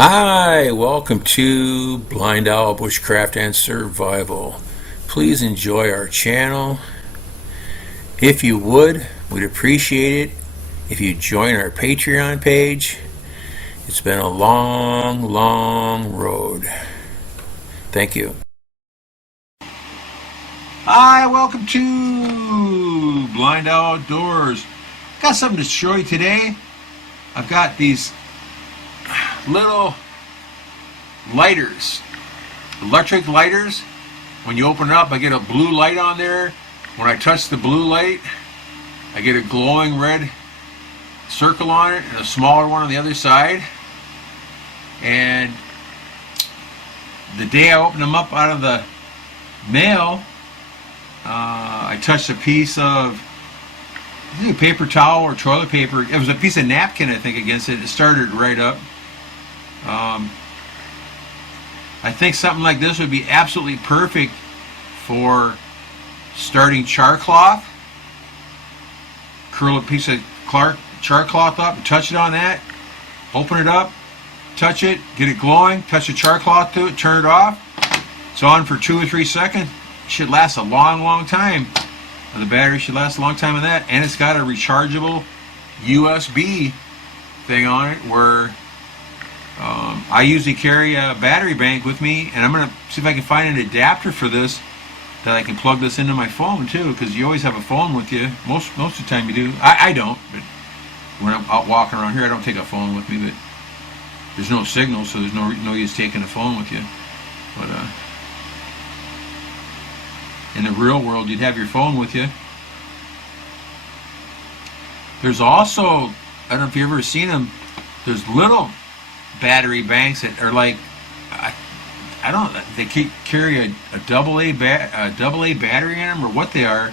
Hi, welcome to BlindOwl Bushcraft and Survival. Please enjoy our channel. If you would, we'd appreciate it if you join our Patreon page. It's been a long road. Thank you. Hi, welcome to BlindOwl Outdoors. Got something to show you today. I've got these little lighters, electric lighters. When you open it up, I get a blue light on there. When I touch the blue light, I get a glowing red circle on it and a smaller one on the other side. And the day I opened them up out of the mail, I touched a piece of paper towel or toilet paper. It was a piece of napkin, I think, against it. It started right up. I think something like this would be absolutely perfect for starting char cloth. Curl a piece of char cloth up and touch it on that. Open it up, touch it, get it glowing, touch the char cloth to it, turn it off. It's on for 2 or 3 seconds. It should last a long time. The battery should last a long time on that. And it's got a rechargeable USB thing on it where I usually carry a battery bank with me, and I'm going to see if I can find an adapter for this that I can plug this into my phone too, because you always have a phone with you. Most of the time you do. I don't, but when I'm out walking around here, I don't take a phone with me, but there's no signal, so there's no use taking a phone with you. But in the real world, you'd have your phone with you. There's also, I don't know if you've ever seen them, there's little battery banks that are like, I don't know, they carry a double A battery in them or what they are,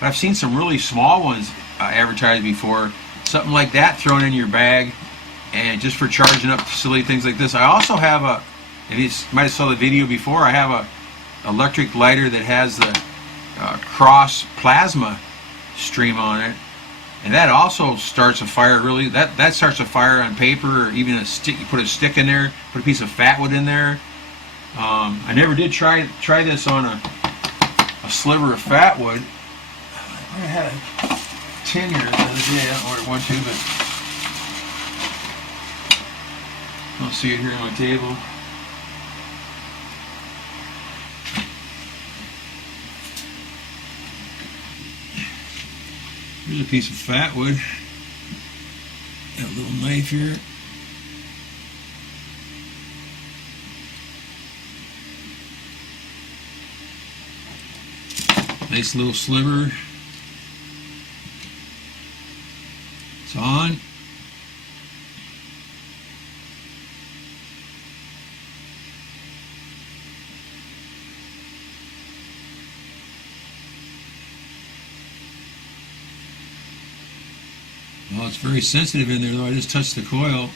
but I've seen some really small ones advertised before. Something like that thrown in your bag, and just for charging up silly things like this. I also have and you might have saw the video before, I have a electric lighter that has the cross plasma stream on it. And that also starts a fire. Really, that starts a fire on paper, or even a stick. You put a stick in there, put a piece of fat wood in there. I never did try this on a sliver of fat wood. I had a tin here the other day. I don't know where it went to, but I don't see it here on my table. Here's a piece of fat wood. Got a little knife here. Nice little sliver. It's on. Well, it's very sensitive in there, though. I just touched the coil.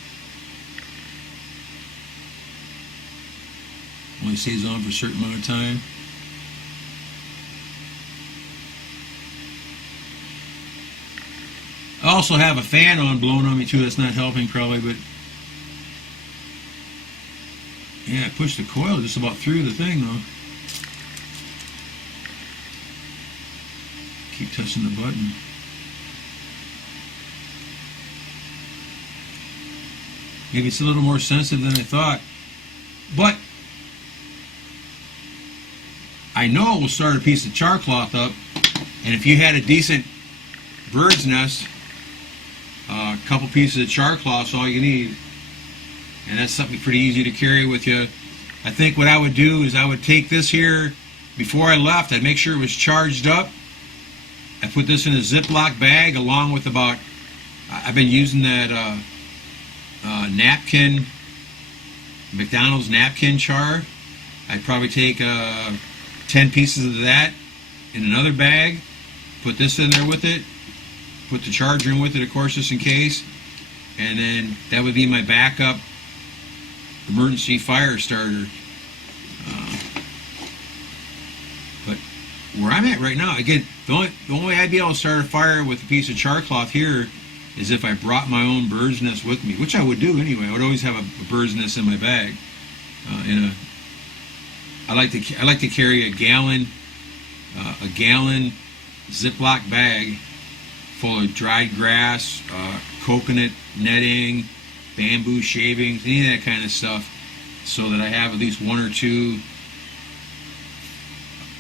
Only stays on for a certain amount of time. I also have a fan on blowing on me too. That's not helping probably, but yeah, I pushed the coil just about through the thing though. Keep touching the button. Maybe it's a little more sensitive than I thought, but I know it will start a piece of char cloth up. And if you had a decent bird's nest, a couple pieces of char cloth is all you need, and that's something pretty easy to carry with you. I think what I would do is I would take this here before I left. I'd make sure it was charged up. I put this in a Ziploc bag along with I've been using that napkin, McDonald's napkin char. I'd probably take 10 pieces of that in another bag, put this in there with it, put the charger in with it, of course, just in case, and then that would be my backup emergency fire starter. But where I'm at right now, again, the only way I'd be able to start a fire with a piece of char cloth here as if I brought my own bird's nest with me, which I would do anyway. I would always have a bird's nest in my bag. I like to carry a gallon Ziploc bag full of dried grass, coconut netting, bamboo shavings, any of that kind of stuff, so that I have at least one or two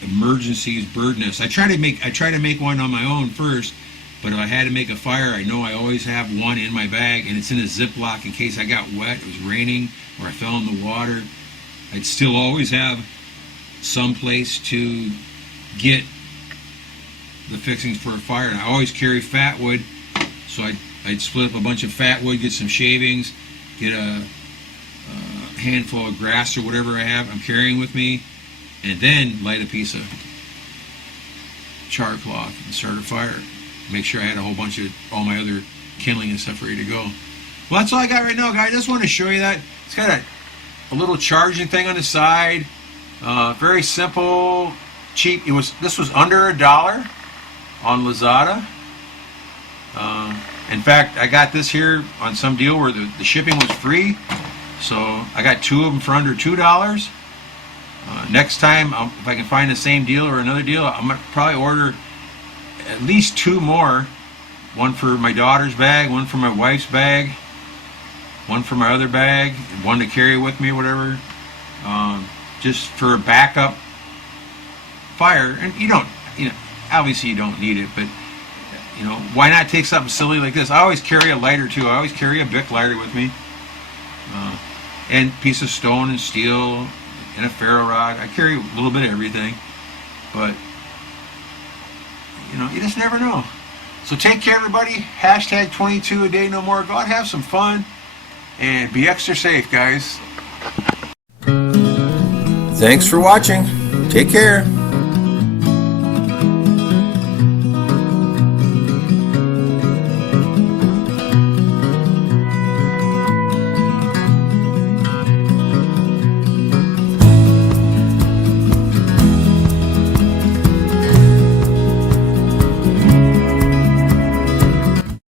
emergencies bird nests. I try to make one on my own first, but if I had to make a fire, I know I always have one in my bag, and it's in a Ziploc in case I got wet, it was raining, or I fell in the water. I'd still always have some place to get the fixings for a fire. And I always carry fat wood, so I'd split up a bunch of fat wood, get some shavings, get a handful of grass or whatever I'm carrying with me, and then light a piece of char cloth and start a fire. Make sure I had a whole bunch of all my other kindling and stuff ready to go. Well, that's all I got right now, guys. I just wanted to show you that. It's got a little charging thing on the side. Very simple, cheap. This was under $1 on Lazada. In fact, I got this here on some deal where the shipping was free, so I got 2 of them for under $2. Next time, if I can find the same deal or another deal, I'm gonna probably order at least 2 more. One for my daughter's bag, one for my wife's bag, one for my other bag, one to carry with me, whatever. Just for a backup fire. And obviously you don't need it, but why not take something silly like this? I always carry a lighter too. I always carry a Bic lighter with me, and a piece of stone and steel and a ferro rod. I carry a little bit of everything, but you just never know. So take care, everybody. Hashtag 22 a day no more. Go out and have some fun and be extra safe, guys. Thanks for watching. Take care.